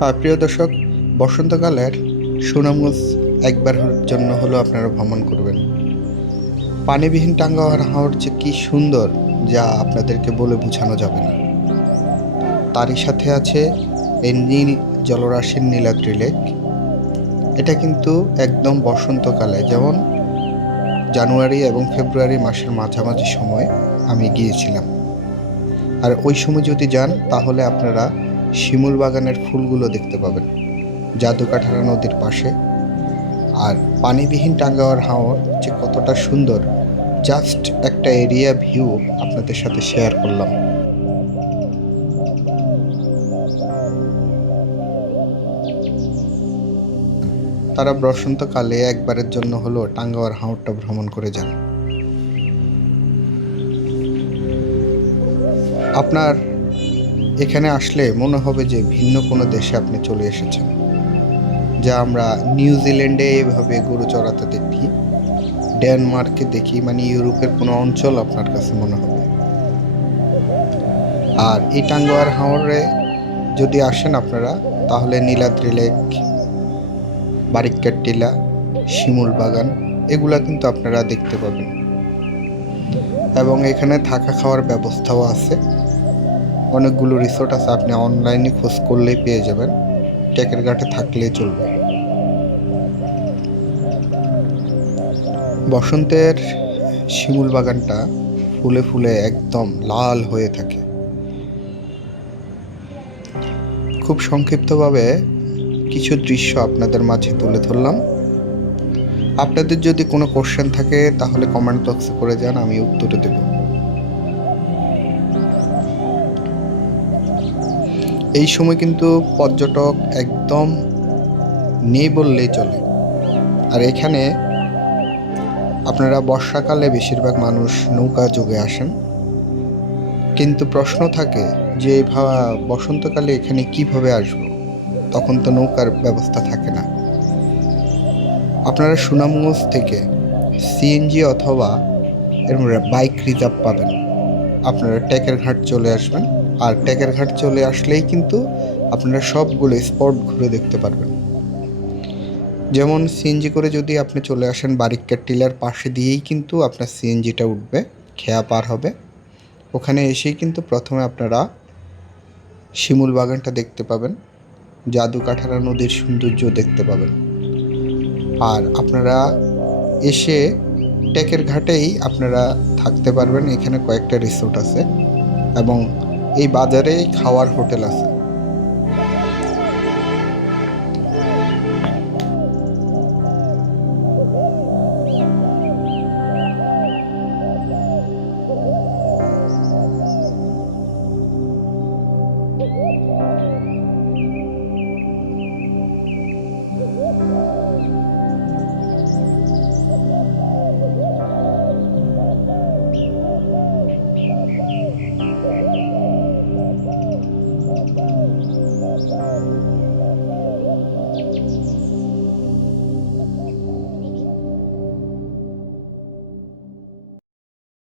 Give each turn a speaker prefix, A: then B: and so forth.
A: প্রিয় দর্শক, বসন্তকালের সুনামগঞ্জ একবার জন্য হলো আপনারা ভ্রমণ করবেন। পানিবিহীন টাঙ্গাওয়ার হাওড় যে কী সুন্দর, যা আপনাদেরকে বলে বোঝানো যাবে না। তারই সাথে আছে এই নীল জলরাশির নীলাদ্রি লেক। এটা কিন্তু একদম বসন্তকালে, যেমন জানুয়ারি এবং ফেব্রুয়ারি মাসের মাঝামাঝি সময় আমি গিয়েছিলাম। আর ওই সময় যদি যান, তাহলে আপনারা শিমুল বাগানের ফুলগুলো দেখতে পাবেন। জাদুকাঠারা নদীর পাশে। আর পানিবিহীন টাঙ্গাওয়ার হাওর যে কতটা সুন্দর জাস্ট একটা এরিয়া ভিউ আপনাদের সাথে শেয়ার করলাম। তারা বসন্তকালে একবারের জন্য হলো টাঙ্গাওয়ার হাওরটা ভ্রমণ করে যান। আপনার এখানে আসলে মনে হবে যে ভিন্ন কোনো দেশে আপনি চলে এসেছেন, যা আমরা নিউজিল্যান্ডে এভাবে গরু চড়াতে দেখি, ডেনমার্কে দেখি মানে ইউরোপের কোনো অঞ্চল আপনার কাছে মনে হবে। আর এই টাঙ্গাওয়ার হাওরে যদি আসেন আপনারা, তাহলে নীলাদ্রি লেক, বারিক্কার টিলা, শিমুল বাগান, এগুলা কিন্তু আপনারা দেখতে পাবেন। এবং এখানে থাকা খাওয়ার ব্যবস্থাও আছে। অনেকগুলো রিসোর্ট আছে, আপনি অনলাইনে খোঁজ করলেই পেয়ে যাবেন। টেকের ঘাটে থাকলেই চলবে। বসন্তের শিমুল বাগানটা ফুলে ফুলে একদম লাল হয়ে থাকে। খুব সংক্ষিপ্তভাবে কিছু দৃশ্য আপনাদের মাঝে তুলে ধরলাম। আপনাদের যদি কোনো কোশ্চেন থাকে, তাহলে কমেন্ট বক্সে করে যান, আমি উত্তরে দেব। এই সময় কিন্তু পর্যটক একদম নেই বললেই চলে। আর এখানে আপনারা বর্ষাকালে বেশিরভাগ মানুষ নৌকা যোগে আসেন। কিন্তু প্রশ্ন থাকে যে বসন্তকালে এখানে কীভাবে আসব? তখন তো নৌকার ব্যবস্থা থাকে না। আপনারা সুনামগঞ্জ থেকে সিএনজি অথবা এরকম বাইক রিজার্ভ পাবেন। আপনারা টেকের ঘাট চলে আসবেন। আর টেকের ঘাট চলে আসলেই কিন্তু আপনারা সবগুলো স্পট ঘুরে দেখতে পারবেন। যেমন সিএনজি করে যদি আপনি চলে আসেন বারিক্কার টিলার পাশে দিয়েই কিন্তু আপনার সিএনজিটা উঠবে, খেয়া পার হবে। ওখানে এসেই কিন্তু প্রথমে আপনারা শিমুল বাগানটা দেখতে পাবেন জাদু কাঠারা নদীর সৌন্দর্য দেখতে পাবেন। আর আপনারা এসে টেকের ঘাটেই আপনারা থাকতে পারবেন, এখানে কয়েকটা রিসোর্ট আছে। এবং এই বাজারেই খাওয়ার হোটেল আছে।